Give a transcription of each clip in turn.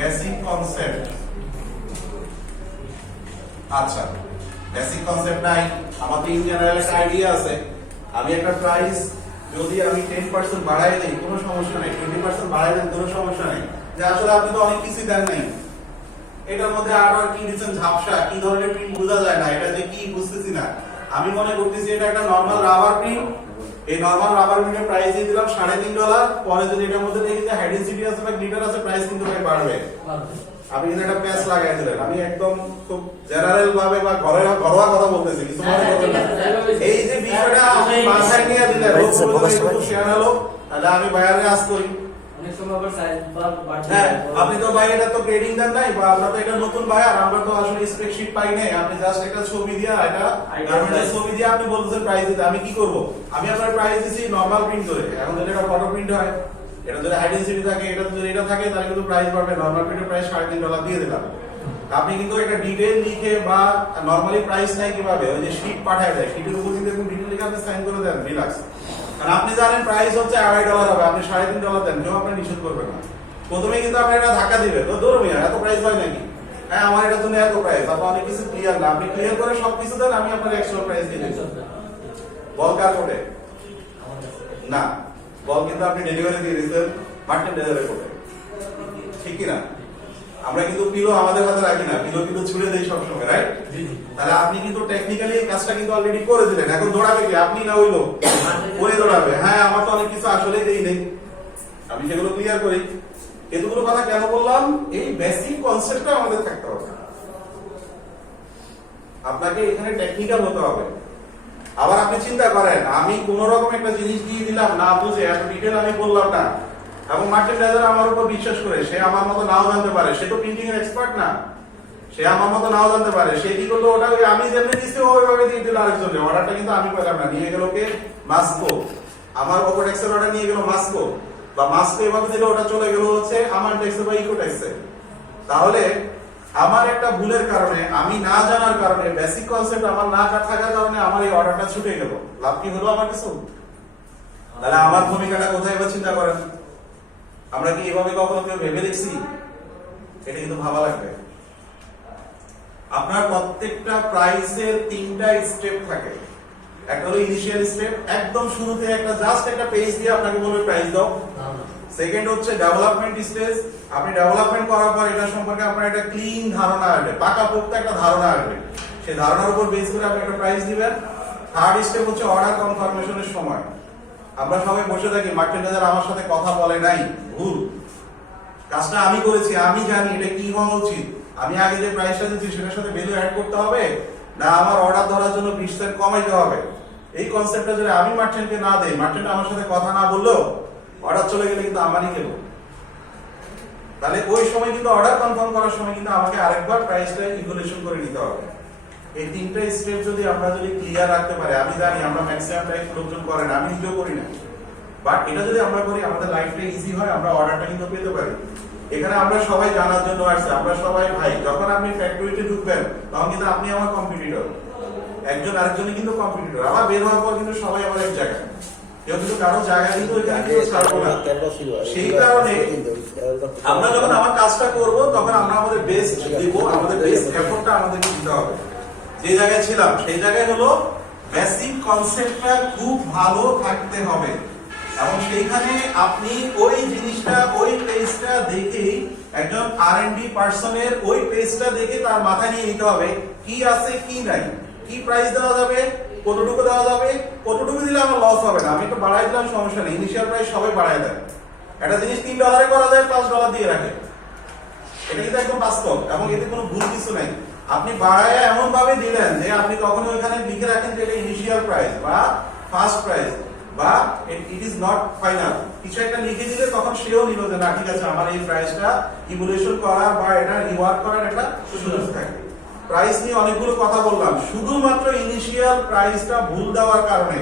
Basic concept. আচ্ছা, basic concept নাই, আমাদের ইন জেনারেল একটা আইডিয়া আছে। আমি একটা প্রাইস যদি আমি 10% বাড়াই দেই কোনো সমস্যা নেই, 20% বাড়াই দেন কোনো সমস্যা নেই, যে আসলে আপনি তো অনেক কিছু দেন নাই, এটার মধ্যে আবার কি দিচ্ছেন ঝাপসা, কি ধরনের প্রিন্ট বোঝা যায় না, এটা যে কি বুঝতেছি না। আমি মনে করতেছি এটা একটা নরমাল রাবার প্রিন্ট। এই নরমাল রাবার প্রিন্টের প্রাইস দিয়ে দিলাম $3.5। পরে যদি এটার মধ্যে দেখি যে হাইডেন্সিটি আছে বা গ্লিটার আছে, প্রাইস কিন্তু ভাই বাড়বে। আপনি কিন্তু একটা প্যাচ লাগাই দিলেন। আমি একদম খুব জেনারেল ভাবে বা ঘরোয়া কথা বলতেছি, কিছু মনে করবেন না। এই যে বিষয়টা আপনি মাথায় নিয়ে দিলেন, শেয়ার হলো, তাহলে আমি বাইরে আজ করি। আপনি তো ভাই এটা তো গ্রেডিং দেন নাই, বা আমরা তো এটা নতুন বায়ার, আমরা তো আসলে স্প্রেডশিট পাই নাই। আপনি জাস্ট একটা ছবি দিয়া, এটা গার্মেন্টের ছবি দিয়ে আপনি বলতেছেন প্রাইস দিতে। আমি কি করব? আমি আপনার প্রাইস দিছি নরমাল প্রিন্ট করে। এখন যদি এটা ফটো প্রিন্ট হয়, এটা যদি হাইডেন্সিটি থাকে, এটা যদি এটা থাকে, তাহলে কিন্তু প্রাইস বাড়বে। নরমাল প্রিন্টের প্রাইস $3.5 দিয়ে দিলাম। আপনি কিন্তু একটা ডিটেইল লিখে বা নরমালি প্রাইস নাই কিভাবে, ওই যে শীট পাঠায় দেয়, শীটের উপর কিন্তু এরকম ডিটেইল লিখে আপনি সাইন করে দেন, রিল্যাক্স। কারণ আপনি জানেন প্রাইস হচ্ছে $2.5 হবে, আপনি $3.5 দেন, কেউ আপনি নিষেধ করবেন না। প্রথমে কিন্তু আপনি এটা ধাক্কা দিবেন, তো ধরুন এত প্রাইস হয় নাকি, হ্যাঁ আমার এটার জন্য এত প্রাইস, আপনি অনেক কিছু ক্লিয়ার না, আপনি ক্লিয়ার করে সবকিছু দেন, আমি আপনার এক্সট্রা প্রাইস দিয়ে দিই। বল কার কোটে না, বল কিন্তু আপনি ডেলিভারি দিয়ে দিয়েছেন মার্কেট ডেলিভারি কোটে, ঠিক কি না? আমরা কিন্তু পিলো আমাদের হাতে রাখি না, পিলো কিন্তু ছুড়ে দেই সবসময়, রাইট? তাহলে আপনি কিন্তু টেকনিক্যালি এই কাজটা কিন্তু অলরেডি করে দিলেন। এখন দৌড়াবে কি আপনি না ওই লোক? ওই দৌড়াবে। হ্যাঁ আমার তো অনেক কিছু আসলেই দেই নেই, আমি সেগুলো ক্লিয়ার করি। এতগুলো কথা কেন বললাম? এই বেসিক কনসেপ্টটা আমাদের থাকতে হবে। আপনাকে এখানে টেকনিক্যাল হতে হবে। আবার আপনি চিন্তা করেন, আমি কোন রকম একটা জিনিস দিয়ে দিলাম না বুঝে, এত ডিটেইল আমি বললাম না, এবং মার্কেন্ডাইজার আমার উপর বিশ্বাস করে, সে আমার মতো নাও জানতে পারে, সে তো প্রিন্টিং এর এক্সপার্ট না, সে আমার মতো নাও জানতে পারে, সে কি করলো, ওটা ওই আমি যেমনি দিচ্ছি ওইভাবে দিয়ে দিল আরেকজনের। অর্ডারটা কিন্তু আমি পেলাম না, নিয়ে গেল কে? মাস্কো। আমার ওপোটেক্সের অর্ডার নিয়ে গেল মাস্কো, বা মাস্কো এভাবে দিলে ওটা চলে গেল হচ্ছে আমার ট্যাক্সে বা ইকোটেক্সে। তাহলে আমার একটা ভুলের কারণে, আমি না জানার কারণে, বেসিক কনসেপ্ট আমার না থাকার কারণে আমার এই অর্ডারটা ছুটে গেল। লাভ কি হলো আমার কিছু? তাহলে আমার ভূমিকাটা কোথায় এবার চিন্তা করেন। আমরা কি এভাবে কখনো কেউ ভেবে দেখছি? এটা কিন্তু ভাবা লাগবে। আপনার প্রত্যেকটা প্রাইসের 3টা স্টেপ থাকে। একটা হলো ইনিশিয়াল স্টেপ, একদম শুরুতে একটা জাস্ট একটা পেজ দিয়ে আপনাকে বলবে প্রাইস দাও। সেকেন্ড হচ্ছে ডেভেলপমেন্ট স্টেজ, আপনি ডেভেলপমেন্ট করার পর এটা সম্পর্কে আপনার একটা ক্লিন ধারণা আসবে, পাকাপোক্ত একটা ধারণা আসবে, সেই ধারণার উপর বেস করে আপনি একটা প্রাইস দিবেন। থার্ড স্টেপ হচ্ছে অর্ডার কনফার্মেশনের সময়। আমরা সবাই বসে থাকি, মার্কেন্ডাইজার আমার সাথে কথা বলে নাই, ভুল। কাজটা আমি করেছি, আমি জানি এটা কি হওয়া উচিত। আমি আগে যে প্রাইসটা দিচ্ছি সেটার সাথে ভ্যালু অ্যাড করতে হবে, না আমার অর্ডার ধরার জন্য 20% কমাইতে হবে। এই কনসেপ্টটা যদি আমি মার্চেন্টকে না দেই, মার্চেন্ট আমার সাথে কথা না বললেও অর্ডার চলে গেলে কিন্তু আমারই গেল। তাহলে ওই সময় কিন্তু অর্ডার কনফার্ম করার সময় কিন্তু আমাকে আরেকবার প্রাইসটা ইভ্যালুয়েশন করে নিতে হবে। এই 3টা স্টেপ যদি আমরা ক্লিয়ার রাখতে পারি, আমি জানি আমরা ম্যাক্সিমাম টাইম লোকজন করে না, আমি নিজেও করি না, বাট এটা যদি আমরা করি আমাদের লাইফটা ইজি হয়, আমরা অর্ডারটা কিন্তু পেতে পারি। এখানে আমরা সবাই জানার জন্য আসছি, আমরা সবাই ভাই। যখন আপনি ফ্যাক্টরিতে ঢুকবেন তখন কিন্তু আপনি আমার কম্পিটিটর, একজন আরেকজনই কিন্তু কম্পিটিটর। আবার বের হওয়ার পর কিন্তু সবাই আবার এক জায়গায়, কেউ কিন্তু কারো জায়গা কিন্তু এখানে কিছু ছাড়বো না। সেই কারণে আমরা যখন আমার কাজটা করব তখন আমরা আমাদের বেস্ট দিব, আমাদের বেস্ট এফোর্টটা আমাদেরকে দিতে হবে। যে জায়গায় ছিলাম সেই জায়গায় হলো বেসিক কনসেপ্টটা খুব ভালো থাকতে হবে, এবং সেইখানে আপনি ওই জিনিসটা, ওই পেজটা দেখেই একজন R&D পার্সনের ওই পেজটা দেখে তার মাথায় নিয়ে নিতে হবে কি আছে কি নাই, কি প্রাইস দেওয়া যাবে, কতটুকু দেওয়া যাবে, কতটুকু দিলে আমার লস হবে না। আমি তো বাড়াই দিলাম, সমস্যা নেই, ইনিশিয়াল প্রাইস সবাই বাড়াই দেয়। একটা জিনিস $3 করা যায়, $5 দিয়ে রাখে, এটা কিন্তু একদম বাস্তব, এবং এতে কোনো ভুল কিছু নাই। আপনি বাড়ায় এমন ভাবে দিলেন যে আপনি তখন ওইখানে লিখে রাখেন যে এটা ইনিশিয়াল প্রাইস বা ফার্স্ট প্রাইস বা ইট ইজ নট ফাইনাল, কিছু একটা লিখে দিলে তখন সেও নিল যে না ঠিক আছে, আমার এই প্রাইসটা ইভ্যালুয়েশন করার বা এটা রিওয়ার্ড করার একটা সুযোগ থাকে। প্রাইস নিয়ে অনেকগুলো কথা বললাম, শুধুমাত্র ইনিশিয়াল প্রাইসটা ভুল দেওয়ার কারণে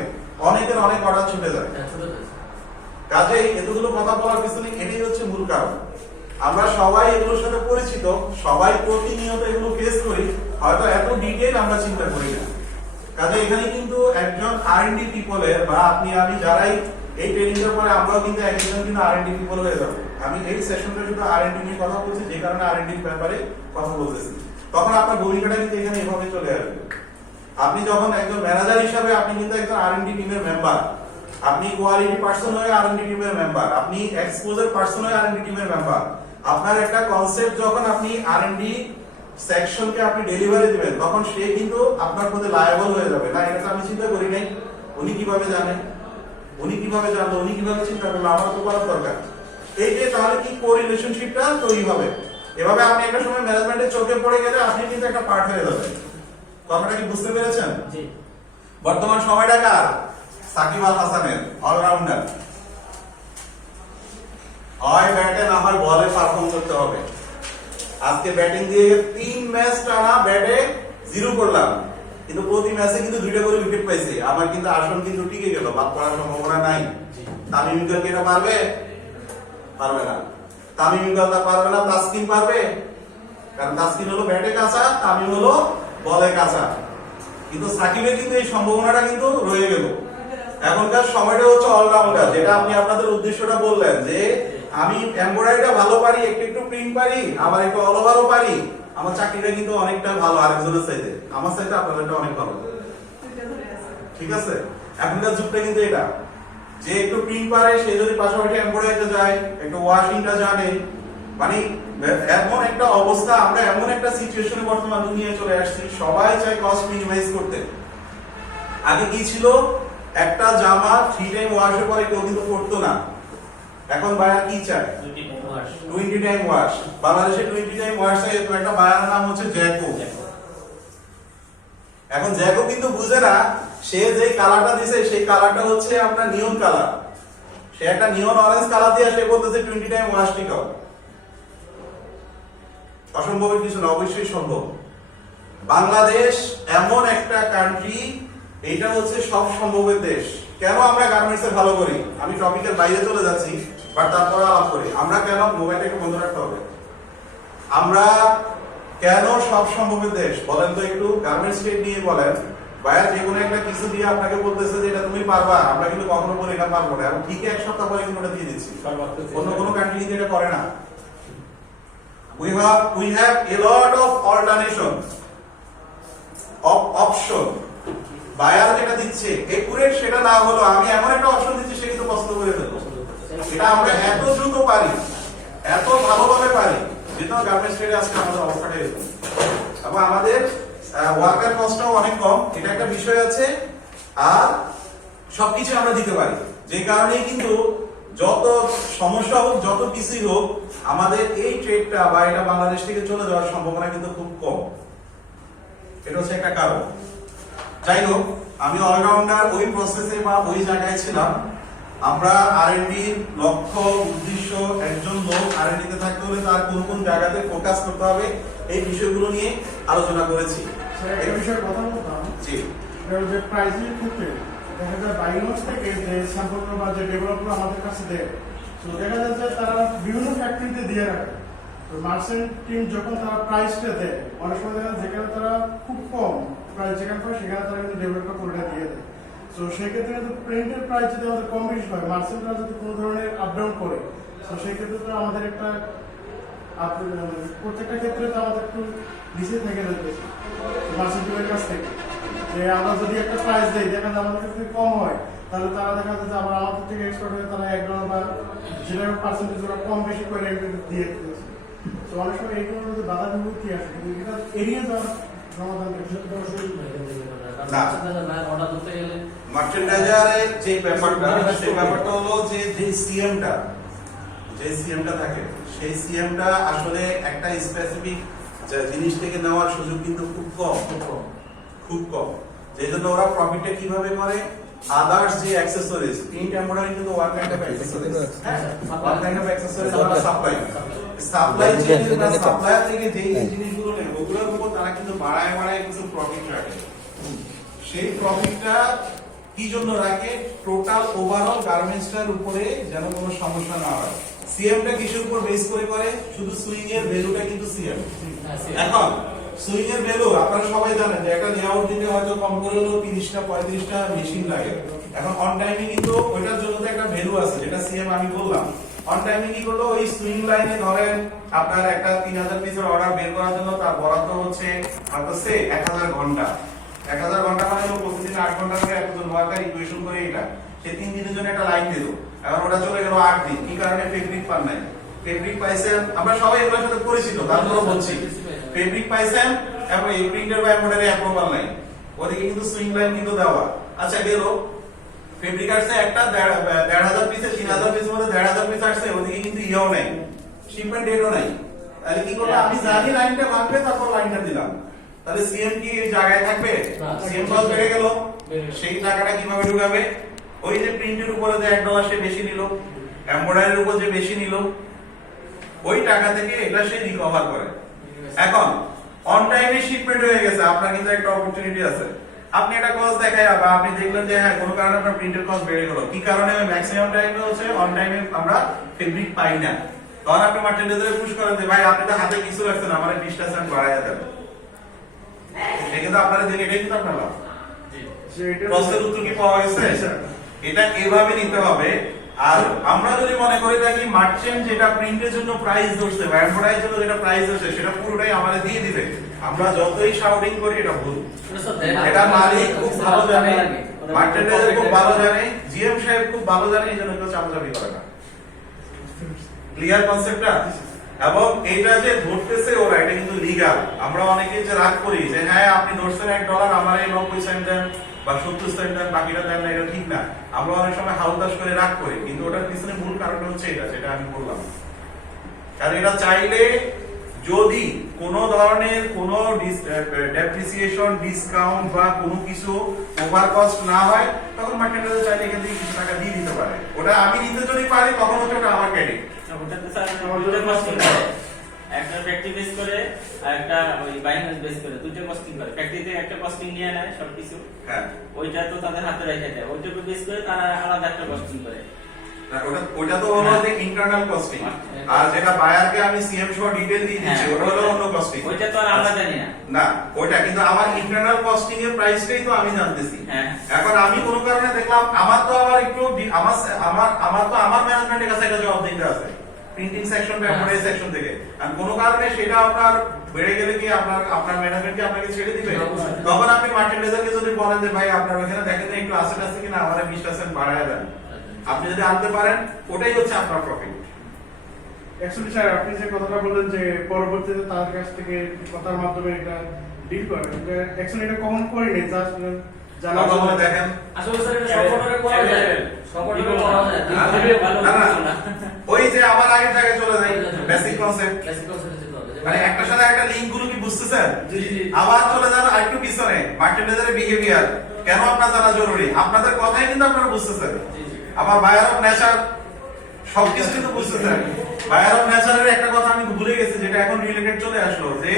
অনেকের অনেক অর্ডার ছুটে যায়। কাজেই এতগুলো কথা বলার পিছনে এটাই হচ্ছে মূল কারণ। আমরা সবাই এগুলোর সাথে পরিচিত, সবাই প্রতিনিয়ত এগুলো ফেস করি, হয়তো এত ডিটেইল আমরা চিন্তা করি না। কাজে এখানে কিন্তু একজন R&D পিপলের বা আপনি আমি যারাই এই ট্রেনিংটা পরে আমরাও কিন্তু একজন কিন্তু R&D পিপল হয়ে যাবো। আমি এই সেশনটা শুধু আর&ডি নিয়ে কথা বলছি, যে কারণে আর&ডি এর ব্যাপারে কথা বলতেছি, তখন আপনার ভূমিকাটা কিন্তু এখানে এভাবে চলে আসবে। আপনি যখন একজন ম্যানেজার হিসাবে আপনি কিন্তু একজন আর&ডি টিমের মেম্বার, আপনি কোয়ালিটি পার্সন হয়ে আর&ডি টিমের মেম্বার, আপনি এক্সপোজার পার্সন হয়ে আর&ডি টিমের মেম্বার। আপনার একটা কনসেপ্ট যখন আপনি আর&ডি সেকশনকে আপনি ডেলিভারি দিবেন, তখন সে কিন্তু আপনার প্রতি লায়াবল হয়ে যাবে। না, এটা আমি চিন্তা করি নাই, উনি কিভাবে জানে, উনি কিভাবে জানলো, উনি কিভাবে চিন্তা করলো, আমার তো করার দরকার। এই যে তাহলে কি কোরিলেশনশিপটা তৈরি হবে। এভাবে আপনি একটা সময় ম্যানেজমেন্টের চোখে পড়ে গেলে আপনি কিন্তু একটা পার্ট হয়ে যাবেন। কথাটা কি বুঝতে পেরেছেন? জি। বর্তমান সময়টা কার? সাকিব আল হাসানের, অলরাউন্ডার। হয় ব্যাটে না হয় বলে পারফর্ম করতে হবে। আজকে ব্যাটিং দিয়ে 3 ম্যাচ টানা ব্যাটে 0 করলাম, কিন্তু প্রতি ম্যাচে কিন্তু 2টা করে উইকেট পাইছি। আমার কিন্তু আসন কিন্তু টিকে গেল, বাদ পড়ার সম্ভাবনা নাই। তামিম ইকবাল কি এটা পারবে? পারবে না। তামিম ইকবাল তা পারবে না, তাসকিন পারবে? কারণ তাসকিন হলো ব্যাটে কাঁচা, তামিম হলো বলে কাঁচা। কিন্তু সাকিবের কিন্তু এই সম্ভাবনাটা কিন্তু রয়ে গেল। এখনকার সময়টা হচ্ছে অলরাউন্ডার, যেটা আপনি আপনাদের উদ্দেশ্যটা বললেন যে আমি এমব্রয়ডারিটা ভালো পারি, একটু প্রিন্ট পারি, আবার একটু অল ওভারও পারি, আমার চাকরিটা কিন্তু অনেকটা ভালো আরেকজনের চাইতে, আমার চাইতে আপনাদেরটা অনেক ভালো। ঠিক আছে, এখনকার যুগটা কিন্তু এটা, যে একটু প্রিন্ট পারে সে যদি পাশাপাশি এমব্রয়ডারিতে যায়, একটু ওয়াশিংটা জানে, মানে এমন একটা অবস্থা, আমরা এমন একটা সিচুয়েশনে বর্তমান দুনিয়ায় চলে আসছি, সবাই চায় কস্ট মিনিমাইজ করতে। আগে কি ছিল, একটা জামা 3 টাইম ওয়াশের পরে কেউ কিন্তু পরতো না। এখন বায়ার কি চায়? 20 টাইম ওয়াশ। বাংলাদেশে 20 টাইম ওয়াশ এর একটা বায়ার নাম হচ্ছে জ্যাকো। এখন জ্যাকো কিন্তু বুঝে না, সে যে কালারটা দিছে সেই কালারটা হচ্ছে আপনার নিয়ন কালার। সে একটা নিয়ন অরেঞ্জ কালার দিয়ে সে বলতেছে 20 টাইম ওয়াশ টিকাও। অসম্ভবের কিছু না, অবশ্যই সম্ভব। বাংলাদেশ এমন একটা কান্ট্রি, এটা হচ্ছে সব সম্ভবের দেশ। কেন আমরা গার্মেন্টসে ভালো করি? আমি টপিকের বাইরে চলে যাচ্ছি, বাট তারপরে আলাপ করি। আমরা কেন, মোবাইলটা একটু বন্ধ রাখতে হবে, আমরা কেন সব সম্ভবের দেশ বলেন তো একটু? গার্মেন্টস ট্রেড নিয়ে বলেন, ভাইয়া যে কোনো একটা কিছু দিয়ে আপনাকে বলতেছে যে এটা তুমি পারবা, আমরা কিন্তু কখনো বলে এটা পারবো না, এবং ঠিক 1 সপ্তাহ পরে কিন্তু ওটা দিয়ে দিচ্ছি। অন্য কোনো কান্ট্রি কিন্তু এটা করে না। We have a lot of alternation of option. Buyer যেটা দিচ্ছে একুরেট সেটা না হলো, আমি এমন একটা অপশন দিচ্ছি সে কিন্তু পছন্দ করে ফেলবো। এটা আমরা এত দ্রুত পারি, এত ভালোভাবে পারি, যেটা গার্মেন্টস ট্রেডে আজকে আমাদের অবস্থাটা এরকম। এবং আমাদের ওয়ার্কার কস্টটাও অনেক কম, এটা একটা বিষয় আছে। আর সবকিছু আমরা দিতে পারি, যে কারণেই কিন্তু যত সমস্যা হোক, যত কিছুই হোক, আমাদের এই ট্রেডটা বা এটা বাংলাদেশ থেকে চলে যাওয়ার সম্ভাবনা কিন্তু খুব কম। এটা হচ্ছে একটা কারণ। যাই হোক, আমি অলরাউন্ডার ওই প্রসেসে বা ওই জায়গায় ছিলাম। আমরা আর&ডি লক্ষ্য উদ্দেশ্য, একজন লোক আর&ডি তে থাকতে হলে তার কোন কোন জায়গাতে ফোকাস করতে হবে, এই বিষয়গুলো নিয়ে আলোচনা করেছি। এই বিষয়ে কথা বলতাম। জি, যে প্রাইসিং ক্ষেত্রে দেখা যায় বাইনোস থেকে যে স্যাম্পল বা যে ডেভেলপগুলো আমাদের কাছে দেয়, তো দেখা যায় যে তারা বিভিন্ন ফ্যাক্টরিতে দিয়ে রাখে। তো মার্চেন্ট টিম যখন তারা প্রাইসটা দেয়, অনেক সময় দেখা যায় যেখানে তারা খুব কম প্রাইস যেখানে পায় সেখানে তারা কিন্তু ডেভেলপটা করে দিয়ে দেয়। তো সেক্ষেত্রে কিন্তু প্রিন্টের প্রাইস যদি আমাদের কম বেশি হয়, মার্চেন্টরা যদি কোনো ধরনের আপ ডাউন করে, তো সেক্ষেত্রে তো আমাদের একটা প্রত্যেকটা ক্ষেত্রে তো আমাদের একটু নিচে থেকে যেতেছে মার্চেন্ট টিমের কাছ থেকে। যে আমরা যদি একটা প্রাইস দেই, দেখা যায় আমাদের কাছে কম হয়, তাহলে তারা দেখা যায় যে আবার আমাদের থেকে এক্সপোর্ট হয়ে তারা $1 বা যেটা পার্সেন্টেজ ওরা কম বেশি করে দিয়ে দিতেছে। তো অনেক সময় এইগুলোর মধ্যে বাধা বিপত্তি আসে, কিন্তু এটা এড়িয়ে যাওয়ার সমাধান মার্চেন্ডাইজারের যে ব্যাপারটা, সেই ব্যাপারটা হলো যে সিএমটা থাকে, সেই সিএমটা আসলে একটা স্পেসিফিক জিনিস থেকে নেওয়ার সুযোগ কিন্তু খুব কম। যেই জন্য ওরা প্রফিটটা কিভাবে করে, আদার্স যে অ্যাকসেসরিজ, প্রিন্ট এমব্রয়ডারি কিন্তু one kind of accessories, one kind of accessories আমরা সাপ্লাই চেইন বা সাপ্লায়ার থেকে যেই জিনিসগুলো নেয় ওগুলোর উপর তারা কিন্তু বাড়ায় কিছু প্রফিট রাখে। সেই প্রফিটটা কি জন্য রাখে? টোটাল ওভারঅল গার্মেন্টসটার উপরে যেন কোনো সমস্যা না হয়। সিএমটা কিসের উপর বেস করে? শুধু সুইং এর ভ্যালুটা কিন্তু সিএম। এখন সুইং এর ভ্যালু আপনারা সবাই জানেন যে একটা লেআউট দিতে হয়তো কম করে হলো 30টা 35টা মেশিন লাগে। এখন অন টাইমে কিন্তু ওইটার জন্য তো একটা ভ্যালু আছে, যেটা সিএম আমি বললাম। অন টাইমে কি করলো, ওই সুইং লাইনে ধরেন আপনার একটা 3000 পিসের অর্ডার বের করার জন্য তার বরাদ্দ হচ্ছে মাত্র সে 1000 ঘন্টা। 1000 ঘন্টা মানে হলো প্রতিদিন 8 ঘন্টা করে একজন ওয়ার্কার ইকুয়েশন করে এটা সে 3 দিনের জন্য একটা লাইন দিল। এখন ওটা চলে গেল 8 দিন, কি কারণে? ফেব্রিক পান নাই। ফেব্রিক পাইছেন, আমরা সবাই এগুলোর সাথে পরিচিত, তারপরে বলছি ফেব্রিক পাইছেন এবং এই প্রিন্টার বা এমব্রয়ডারি অ্যাপ্রুভাল নাই, ওদিকে কিন্তু সুইং লাইন কিন্তু দেওয়া। আচ্ছা গেল ফেব্রিক আসছে একটা 1500 পিসে 3000 পিসের মধ্যে 1500 পিস আসছে, ওদিকে কিন্তু ইও নাই, শিপমেন্ট ডেটও নাই। তাহলে কি করব? আমি জানি লাইনটা ভাঙবে, তারপর লাইনটা দিলাম, তাহলে সিএম কি এই জায়গায় থাকবে? সিএম কস্ট বেড়ে গেল, সেই টাকাটা কিভাবে ঢুকাবে? ওই যে প্রিন্টের উপরে যে $1 সে বেশি নিল, এমব্রয়ডারির উপর যে বেশি নিল, ওই টাকা থেকে এটা সে রিকভার করে। এখন অন টাইমে শিপমেন্ট হয়ে গেছে, আপনার কিন্তু একটা অপরচুনিটি আছে। আপনি একটা কস্ট দেখায় বা আপনি দেখলেন যে হ্যাঁ কোনো কারণে আপনার প্রিন্টের কস্ট বেড়ে গেল, কি কারণে? ম্যাক্সিমাম টাইমে হচ্ছে অন টাইমে আমরা ফেব্রিক পাই না, তখন আপনি মার্চেন্ডাইজারে পুশ করেন যে ভাই আপনি তো হাতে কিছু রাখছেন, আমার 20% বাড়াইয়া দেন, এটা কিন্তু আপনারা দিন, এটাই কিন্তু আপনার লাভ। প্রশ্নের উত্তর কি পাওয়া গেছে? এটা এভাবে নিতে হবে। আর আমরা যদি মনে করি থাকি মার্চেন্ট যেটা প্রিন্টের জন্য প্রাইস ধরছে বা এমব্রয়ডারির জন্য যেটা প্রাইস ধরছে সেটা পুরোটাই আমাদের দিয়ে দিবে, আমরা যতই শাউটিং করি এটা ভুল। এটা মালিক খুব ভালো জানে, মার্চেন্ডাইজার খুব ভালো জানে, জিএম সাহেব খুব ভালো জানে, এই জন্য কেউ চাপাচাপি করে না। ক্লিয়ার কনসেপ্টটা? এবং এইটা যে ধরতেছে ওরা, এটা কিন্তু লিগ্যাল। আমরা অনেকে যে রাগ করি যে হ্যাঁ আপনি ধরছেন $1, আমার এই 90 সেন্ট দেন বা 70 সেন্ট দেন, বাকিটা দেন না, এটা ঠিক না। আমরা অনেক সময় হাউতাশ করে রাগ করি, কিন্তু ওটার পিছনে মূল কারণটা হচ্ছে এটা, সেটা আমি বললাম। কারণ এটা চাইলে যদি কোনো ধরনের কোনো ডেপ্রিসিয়েশন, ডিসকাউন্ট বা কোনো কিছু ওভার কস্ট না হয়, তখন মার্কেটে চাইলে এখান থেকে কিছু টাকা দিয়ে দিতে পারে। ওটা আমি নিতে যদি পারি তখন হচ্ছে ওটা আমার ক্রেডিট। ওটাতে স্যার দুটো কস্টিং করে, একটা ফ্যাক্টরি বেস করে আর একটা ওই বাইনারি বেস করে, দুটো কস্টিং করে। ফ্যাক্টরিতে একটা কস্টিং নিয়ে নেয় সবকিছু, হ্যাঁ ওইটা তো তাদের হাতে রেখে দেয়, ওইটাকে বেস করে তারা আলাদা একটা কস্টিং করে। ওটা তো হলো যে ইন্টারনাল কস্টিং, আর যেটা বায়ারকে আমি সিএম সহ ডিটেইল দিয়ে দিচ্ছি ওটা হলো অন্য কস্টিং। ওইটা তো আর আমরা জানি না। না, ওইটা কিন্তু আমার ইন্টারনাল কস্টিং এর প্রাইসটাই তো আমি জানতেছি। এখন আমি কোনো কারণে দেখলাম আমার তো আবার একটু আমার তো আমার ম্যানেজমেন্টের কাছে একটা জবাব দিতে আছে, প্রিন্টিং সেকশন বা এমব্রয়ডারি সেকশন থেকে। আর কোনো কারণে সেটা আপনার বেড়ে গেলে কি আপনার ম্যানেজমেন্টকে আপনাকে ছেড়ে দিবে? তখন আপনি মার্চেন্ডাইজারকে যদি বলেন যে ভাই আপনার ওখানে দেখেন একটু আসেট আছে কিনা, আমাদের 20% বাড়ায় দেন, আপনি যদি আনতে পারেন ওটাই হচ্ছে আপনার প্রফিট। অ্যাকচুয়ালি স্যার আপনি যে কথাটা বললেন যে পরবর্তীতে তার কাছ থেকে কথার মাধ্যমে এটা ডিল করেন, অ্যাকচুয়ালি এটা কমন করিনি, জাস্ট জানা বলে দেখেন। আসলে স্যার এটা সকলের করা যায়, সকলের করা যায়, ওই যে আবার আগের জায়গায় চলে যাই, বেসিক কনসেপ্ট। বেসিক কনসেপ্ট যেতে হবে। মানে একটার সাথে একটা লিংক গুলো কি বুঝতেছেন? জি জি। আবার চলে যান আরেকটু পিছনে, মার্চেন্ডাইজারের বিহেভিয়ার কেন আপনার জানা জরুরি, আপনাদের কথাই কিন্তু আপনারা বুঝতেছেন। আবার বায়ার অফ নেচার সবকিছু কিন্তু বুঝতেছেন। বায়ার অফ নেচারের একটা কথা আমি ভুলে গেছি, যেটা এখন রিলেটেড চলে আসলো, যে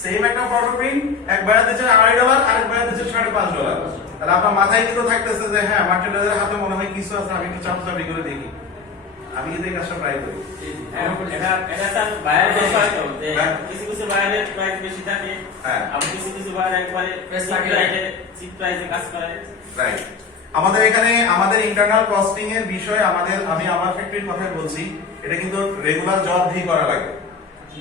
সেম একটা ফটো প্রিন্ট এক বায়ার দিচ্ছে $2.5, আরেক বায়ার দিচ্ছে $5.5। তাহলে আপনার মাথায় কিন্তু থাকতেছে যে হ্যাঁ মার্চেন্ডাইজারের হাতে মনে হয় কিছু আছে, আমি একটু চাপচাপি করে দেখি, আমি কিন্তু এই কাজটা ট্রাই করি। এটা স্যার বায়ার বেশি হয় তো, যে কিছু কিছু বায়ারের প্রাইস বেশি থাকে, হ্যাঁ আবার কিছু কিছু বায়ার একবারে চিপ প্রাইসে কাজ করে। রাইট। আমাদের এখানে আমাদের ইন্টারনাল কস্টিং এর বিষয়ে আমি আমার ফ্যাক্টরির কথা বলছি, এটা কিন্তু রেগুলার জব দিয়ে করা লাগে।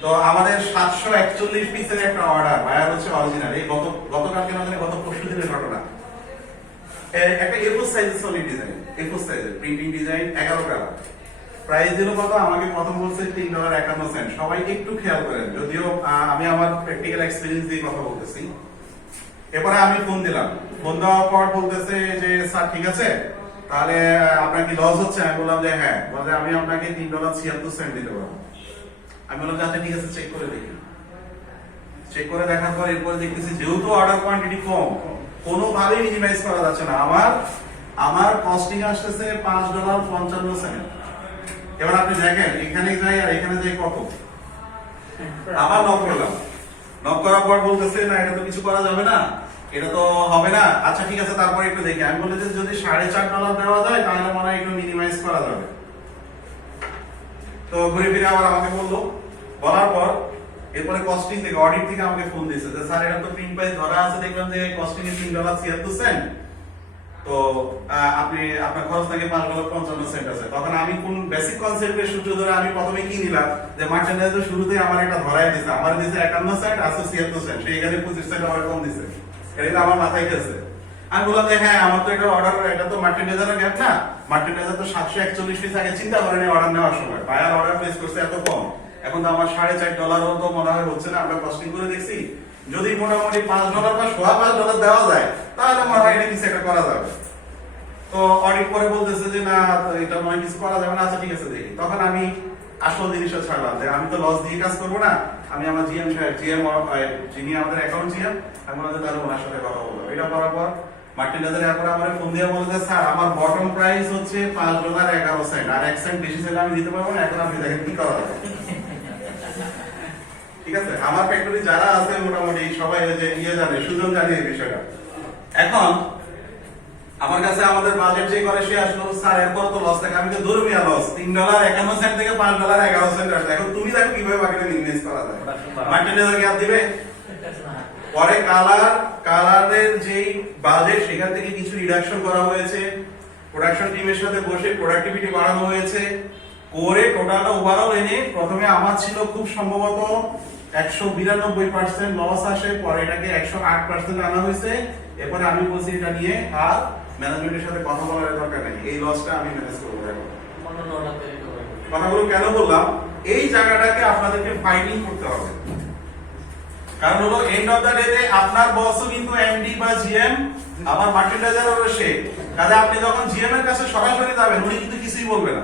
তো আমাদের 741 পিসের একটা অর্ডার, বায়ার হচ্ছে অরিজিনাল, এই গতকালকে না জানি গত পরশু দিনের ঘটনা। একটা A4 সাইজের সলিড ডিজাইন, A4 সাইজের প্রিন্টিং ডিজাইন 11 কালার, প্রাইস দিল কত? আমাকে প্রথম বলছে $3.51। সবাই একটু খেয়াল করেন, যদিও আমি আমার প্র্যাকটিক্যাল এক্সপেরিয়েন্স দিয়ে কথা বলতেছি। এরপরে আমি ফোন দিলাম, ফোন দেওয়ার পর বলতেছে যে স্যার ঠিক আছে, তাহলে আপনার কি লস হচ্ছে? আমি বললাম যে হ্যাঁ। বলে আমি আপনাকে $3.76 দিতে পারবো। আমি বললাম যে আচ্ছা ঠিক আছে, চেক করে দেখি। চেক করে দেখার পর এরপরে দেখতেছি যেহেতু অর্ডার কোয়ান্টিটি কম, কোনোভাবেই মিনিমাইজ করা যাচ্ছে না। আমার কস্টিং আসতেছে $5.55। এবার আপনি দেখেন এখানে যাই আর এখানে যাই কত, আবার নক করলাম, নক করার পর বলতেছে না এটা তো কিছু করা যাবে না, এটা তো হবে না। আচ্ছা ঠিক আছে, তারপরে একটু দেখি। আমি বলতে যদি $4.5 দেওয়া যায় তাহলে মনে হয় একটু মিনিমাইজ করা যাবে। তো ঘুরে ফিরে আবার আমাকে বললো, বলার পর এরপরে কস্টিং থেকে অডিট থেকে আমাকে ফোন দিয়েছে যে স্যার এটা তো প্রিন্ট প্রাইস ধরা আছে, দেখলাম যে কস্টিং এ $3.76। তো আপনি আপনার খরচ থাকে $5.55 আছে। তখন আমি কোন বেসিক কনসেপ্টের সূত্র ধরে আমি প্রথমে কি নিলাম যে মার্চেন্ডাইজের শুরুতেই আমার একটা ধরাই দিয়েছে, আমার দিয়েছে 51 সেন্ট আছে 76 সেন্ট, সেই এখানে 25 সেন্ট আমার কম দিয়েছে। এটা আমার মাথায় গেছে। আমি বললাম যে হ্যাঁ আমার তো এটা অর্ডার, এটা তো মার্চেন্ডাইজারের গ্যাপ না, মার্চেন্ডাইজার তো 741 পিস আগে চিন্তা করেনি অর্ডার নেওয়ার সময়, বায়ার অর্ডার প্লেস করছে এত কম, এখন তো আমার $4.5 তো মনে হয় হচ্ছে না। আমরা কস্টিং করে দেখছি, যদি মোটামুটি $5 বা $5.25 দেওয়া যায় তাহলে মনে হয় এটা কিছু একটা করা যাবে। তো অডিট করে বলতেছে যে না এটা মনে কিছু করা যাবে না, আচ্ছা ঠিক আছে দেখি। তখন আমি আসল জিনিসটা ছাড়লাম যে আমি তো লস দিয়ে কাজ করবো না, আমি আমার জিএম যিনি আমাদের অ্যাকাউন্ট জিএম, আমি বললাম তাহলে ওনার সাথে কথা বলবো। এটা করার পর মার্টিনেজার এখন আমার ফোন দিয়ে বলে যে স্যার আমার বটম প্রাইস হচ্ছে $5.11 আর 1 সেন্ট বেশি চাইলে আমি দিতে পারবো না, এখন আপনি দেখেন কি করা যাবে। ঠিক আছে, আমার ফ্যাক্টরি যারা আছে মোটামুটি সবাই যে জানে, সুজন জানে এই বিষয়টা। এখন আমার কাছে আমাদের বাজেট যে করে সে আসলো, স্যার এরপর তো লস থাকে, আমি তো ধরবিয়া লস $3.51 থেকে $5.11 আসবে, এখন তুমি দেখো কিভাবে বাকিটা মিনিমাইজ করা যায়। মার্টিনেজার গ্যাপ দিবে, পরে কালারের যেই বাজেট সেখান থেকে কিছু রিডাকশন করা হয়েছে, প্রোডাকশন টিমের সাথে বসে প্রোডাক্টিভিটি বাড়ানো হয়েছে, করে টোটালটা ওভারঅল এনে প্রথমে আমার ছিল খুব সম্ভবত 192% লস আসে, পরে এটাকে 108% আনা হয়েছে। এরপরে আমি বলছি এটা নিয়ে আর ম্যানেজমেন্টের সাথে কথা বলার দরকার নেই, এই লসটা আমি ম্যানেজ করবো। কথাগুলো কেন বললাম, এই জায়গাটাকে আপনাদেরকে ফাইটিং করতে হবে, কারণ হলো এন্ড অফ দা ডে আপনার বসও কিন্তু এমডি বা জিএম, আবার মার্কেন্ডাইজার হলো সে। কাজে আপনি যখন জিএম এর কাছে সরাসরি যাবেন উনি কিন্তু কিছুই বলবে না,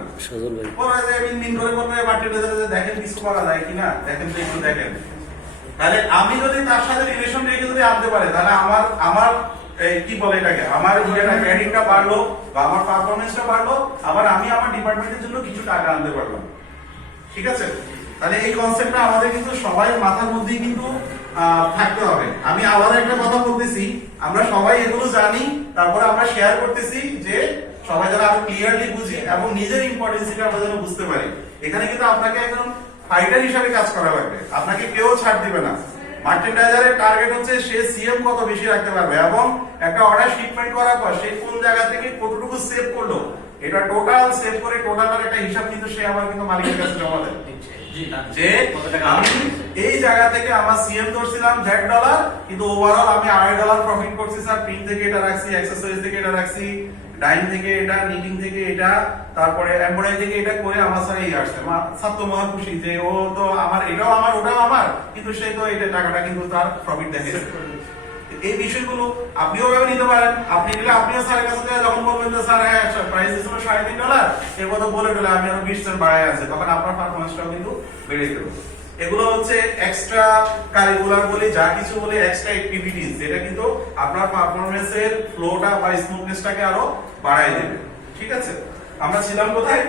পরে যে মিন করে বলবে মার্কেন্ডাইজার যে দেখেন কিছু করা যায় কিনা, দেখেন তো একটু দেখেন। তাহলে আমি যদি তার সাথে রিলেশন রেখে যদি আনতে পারে তাহলে আমার কি বলে এটাকে, আমার ইয়েটা ক্রেডিটটা বাড়লো বা আমার পারফরম্যান্সটা বাড়লো, আবার আমি আমার ডিপার্টমেন্টের জন্য কিছু টাকা আনতে পারলাম। ঠিক আছে, তাহলে এই কনসেপ্টটা আমাদের কিন্তু সবাই মাথার মধ্যেই কিন্তু থাকতে হবে। আমি আবার একটা কথা বলতেছি, আমরা সবাই এগুলো জানি, তারপরে আমরা শেয়ার করতেছি যে সবাই যেন আরো ক্লিয়ারলি বুঝি এবং নিজের ইম্পর্টেন্সটা আমরা যেন বুঝতে পারি। এখানে কিন্তু আপনাকে একজন ফাইটার হিসাবে কাজ করা লাগবে, আপনাকে কেউ ছাড় দিবে না। মার্চেন্ডাইজারের টার্গেট হচ্ছে সে সিএম কত বেশি রাখতে পারবে এবং একটা অর্ডার শিপমেন্ট করার পর সে কোন জায়গা থেকে কতটুকু সেভ করলো, এটা টোটাল সেভ করে টোটালের একটা হিসাব কিন্তু সে আবার কিন্তু মালিকের কাছে জমা দেয় যে আমি এই জায়গা থেকে আমার সিএম ধরছিলাম $100, কিন্তু ওভারঅল আমি $2.5 প্রফিট করছি স্যার। প্রিন্ট থেকে এটা রাখছি, অ্যাক্সেসরিজ থেকে এটা রাখছি, ডাইন থেকে এটা, নিটিং থেকে এটা, তারপরে এমব্রয়ডারি থেকে এটা করে আমার স্যার এই আসছে। স্যার তো মহা খুশি যে ও তো আমার, এটাও আমার ওটাও আমার, কিন্তু সে তো এটা টাকাটা কিন্তু তার প্রফিট দেখে। এই বিষয়গুলো আপনিও ভাবে নিতে পারেন, আপনি নিলে আপনিও স্যারের কাছে যখন বলবেন যে স্যার হ্যাঁ প্রাইস ছিল $3.5, এর কথা বলে গেলে আমি আরো 20 সেন্ট বাড়ায় আছে, তখন আপনার পারফরম্যান্সটাও কিন্তু বেড়ে যাবে। এগুলো হচ্ছে এক্সট্রা কারিকুলার বলে যা কিছু বলে এক্সট্রা অ্যাক্টিভিটিস, যেটা কিন্তু আপনার পারফরম্যান্সের ফ্লোটা বা স্মুথনেসটাকে আরো বাড়ায় দেবে। ঠিক আছে, আমরা ছিলাম কোথায়,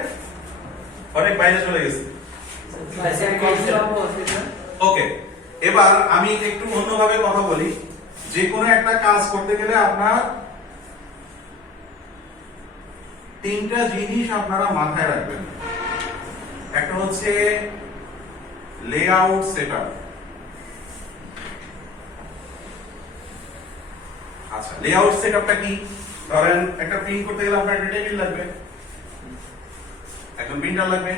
অনেক বাইরে চলে গেছি। ওকে, এবার আমি একটু অন্যভাবে কথা বলি। যে কোনো একটা কাজ করতে গেলে আপনার তিনটা জিনিস আপনারা মাথায় রাখবেন। একটা হচ্ছে লেআউট সেটআপ। আচ্ছা, লেআউট সেটআপটা কি? ধরেন একটা প্রিন্ট করতে গেলে আপনার একটা টেবিল লাগবে, একজন প্রিন্টার লাগবে।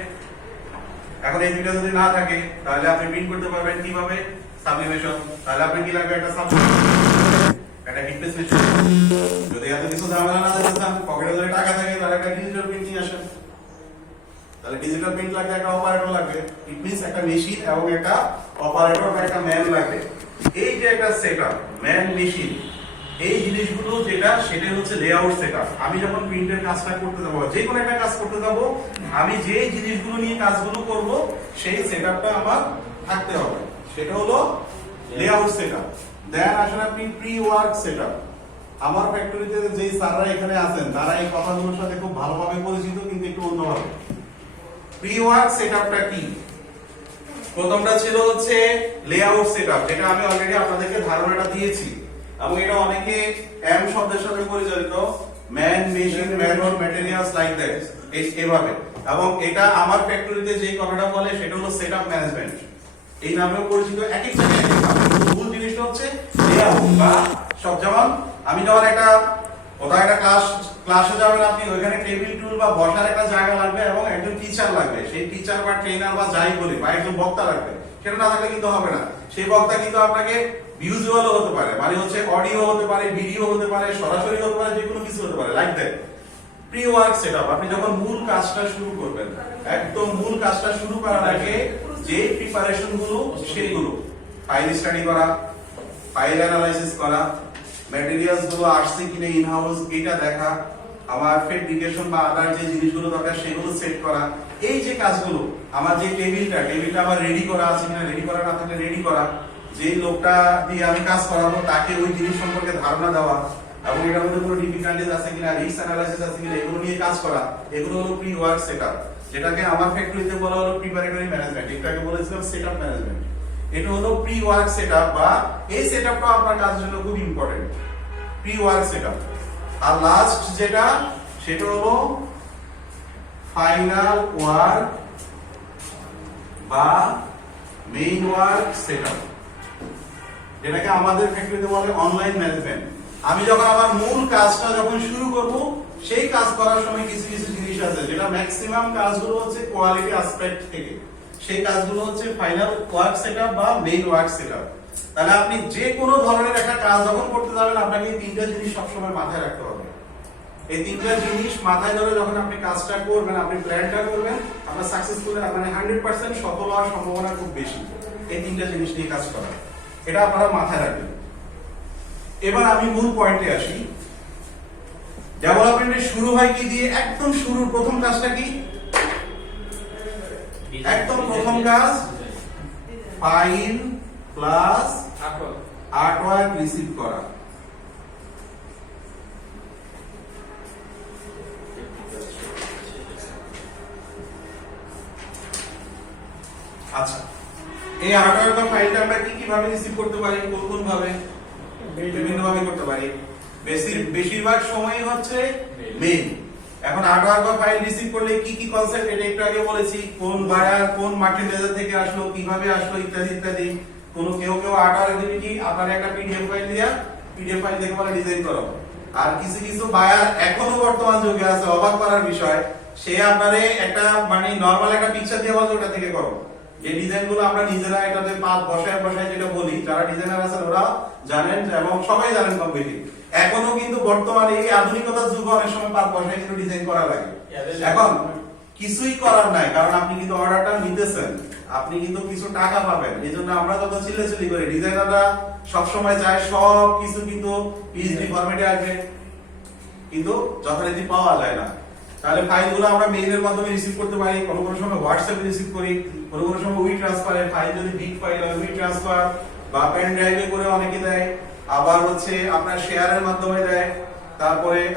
এখন এই দুইটা যদি না থাকে তাহলে আপনি প্রিন্ট করতে পারবেন কিভাবে? সাবলিমেশন। তাহলে আপনি কি লাগবে? একটা সাবলিমেশন, একটা হিট প্রেস মেশিন। যদি এত কিছু ঝামেলা না থাকে, পকেটে যদি টাকা থাকে তাহলে একটা ডিজিটাল প্রিন্ট নিয়ে আসেন। তাহলে ডিজিটাল প্রিন্ট লাগবে, একটা অপারেটর লাগবে, ইট মিন্স একটা মেশিন এবং একটা অপারেটর বা একটা ম্যান লাগবে। এই যে একটা সেটআপ, ম্যান মেশিন, এই জিনিসগুলো যেটা সেটা হচ্ছে লেআউট সেটআপ। আমি যখন প্রিন্টের কাজটা করতে যাব, যে কোনো একটা কাজ করতে যাব, আমি যে জিনিসগুলো নিয়ে কাজগুলো করব সেই সেটআপটা আমার থাকতে হবে, সেটা হলো লেআউট সেটআপ। দেন আসলে আপনি প্রি ওয়ার্ক সেটআপ। আমার ফ্যাক্টরিতে যে স্যাররা এখানে আছেন তারা এই কথাগুলোর সাথে খুব ভালোভাবে পরিচিত, কিন্তু একটু অন্যভাবে। প্রি ওয়ার্ক সেটআপটা কি? প্রথমটা ছিল হচ্ছে লেআউট সেটআপ, যেটা আমি অলরেডি আপনাদেরকে ধারণাটা দিয়েছি এবং এটা অনেকে এম শব্দের সাথে পরিচিত, man, machine, manual, materials like that, এইভাবে। এবং এটা আমার ফ্যাক্টরিতে যেই কথাটা বলে সেটা হলো সেটআপ ম্যানেজমেন্ট, এই নামেও পরিচিত। এক এক জায়গায় মূল জিনিসটা হচ্ছে লেআউট বা সব। যেমন আমি যখন একটা কোথাও একটা ক্লাসে যাবেন আপনি, ওইখানে টেবিল টুল বা বসার একটা জায়গা লাগবে এবং একজন টিচার লাগবে। সেই টিচার বা ট্রেনার বা যাই বলি বা একজন বক্তা লাগবে। সেটা না থাকলে কিন্তু হবে না। সেই বক্তা কিন্তু আপনাকে ভিজুয়ালও হতে পারে, মানে হচ্ছে অডিও হতে পারে, ভিডিও হতে পারে, সরাসরি হতে পারে, যে কোনো কিছু হতে পারে, like that. Pre work setup, আপনি যখন মূল কাজটা শুরু করবেন, একদম মূল কাজটা শুরু করার আগে যে প্রিপারেশন গুলো সেগুলো, ফাইল স্টাডি করা, ফাইল অ্যানালাইসিস করা, ম্যাটেরিয়ালস গুলো আসছে কিনা ইন হাউস এটা দেখা, আমার ফেব্রিকেশন বা আদার যে জিনিসগুলো দরকার সেগুলো সেট করা, এই যে কাজগুলো, আমার যে টেবিলটা আমার রেডি করা আছে কিনা, রেডি করা না থাকলে রেডি করা, যে লোকটা দিয়ে আমি কাজ করাবো তাকে ওই জিনিস সম্পর্কে ধারণা দেওয়া, এবং এটার মধ্যে কোনো ডিফিকাল্টিজ আছে কিনা, রিস্ক অ্যানালাইসিস আছে কিনা, এগুলো নিয়ে কাজ করা, এগুলো হলো প্রি ওয়ার্ক সেটআপ, যেটাকে আমার ফ্যাক্টরিতে বলা হলো প্রিপারেটরি ম্যানেজমেন্ট, এটাকে বলেছিলাম সেটআপ ম্যানেজমেন্ট। এটা হলো প্রি ওয়ার্ক সেটআপ, বা এই সেটআপটা আপনার কাজের জন্য খুব ইম্পর্টেন্ট, প্রি ওয়ার্ক সেটআপ। আর লাস্ট যেটা, সেটা হলো ফাইনাল ওয়ার্ক বা মেইন ওয়ার্ক সেটআপ, যেটাকে আমাদের ফ্যাক্টরিতে বলে অনলাইন ম্যানেজমেন্ট। আমি যখন আমার মূল কাজটা যখন শুরু করব, সেই কাজ করার সময় কিছু কিছু জিনিস আছে যেটা ম্যাক্সিমাম কাজগুলো হচ্ছে কোয়ালিটি অ্যাসপেক্ট থেকে, সেই কাজগুলো হচ্ছে ফাইনাল ওয়ার্ক সেটআপ বা মেইন ওয়ার্ক সেটআপ। তাহলে আপনি যে কোনো ধরনের একটা কাজ যখন করতে যাবেন, আপনাকে এই তিনটা জিনিস সবসময় মাথায় রাখতে হবে। এই তিনটা জিনিস মাথায় ধরে যখন আপনি কাজটা করবেন, আপনি প্ল্যানটা করবেন, আপনার সাকসেসফুল, মানে 100% সফল হওয়ার সম্ভাবনা খুব বেশি এই তিনটা জিনিস নিয়ে কাজ করা, এটা আপনারা মাথায় রাখবেন। এবার আমি মূল পয়েন্টে আসি। ডেভেলপমেন্টের শুরু হয় কি দিয়ে? একদম শুরুর প্রথম কাজটা কি? একদম প্রথম কাজ ফাইল প্লাস আর্টওয়ার্ক রিসিভ করা। আচ্ছা, এই আর্টওয়ার্ক বা ফাইলটা আমরা কি ভাবে রিসিভ করতে পারি, কোন ভাবে? বিভিন্ন ভাবে করতে পারি। বেশিরভাগ সময় হচ্ছে মেইল। এখন আর্টওয়ার্ক বা ফাইল রিসিভ করলে কি কি কনসেপ্ট, এটা একটু আগে বলেছি, কোন বায়ার কোন মার্কেন্ডাইজার থেকে আসলো, কিভাবে আসলো, ইত্যাদি ইত্যাদি। কেউ আর্টওয়ার্ক দিবে কি, আপনার একটা পিডিএফ ফাইল দিয়া, পিডিএফ ফাইল থেকে বলে ডিজাইন করো। আর কিছু বায়ার এখনো বর্তমান যুগে আছে, অবাক করার বিষয়, সে আপনারে একটা মানে নরমাল একটা পিকচার দিয়ে বলে ওটা থেকে করো। যে ডিজাইন গুলো আমরা নিজেরা এটাতে পাত বসায় যেটা বলি, যারা ডিজাইনার আছেন ওরা জানেন এবং সবাই জানেন কম বেশি। এখনো কিন্তু বর্তমানে এই আধুনিকতার যুগে অনেক সময় পাত বসায় কিন্তু ডিজাইন করা লাগে। এখন কিছুই করার নাই, কারণ আপনি কিন্তু অর্ডারটা নিতেছেন, আপনি কিন্তু কিছু টাকা পাবেন। এই জন্য আমরা যত চিল্লাচিল্লি করি, ডিজাইনাররা সবসময় চায় সব কিছু কিন্তু পিএইচডি ফরম্যাটে আসবে, কিন্তু যথারীতি পাওয়া যায় না। তাহলে ফাইলগুলো আমরা মেইলের মাধ্যমে রিসিভ করতে পারি, কোনো সময় হোয়াটসঅ্যাপে রিসিভ করি, কোনো সময় উই ট্রান্সফারে, ফাইল যদি বিগ ফাইল হয় উই ট্রান্সফার বা পেন ড্রাইভে করে অনেকে দেয়, আবার হচ্ছে আপনার শেয়ারের মাধ্যমে দেয়। তারপরে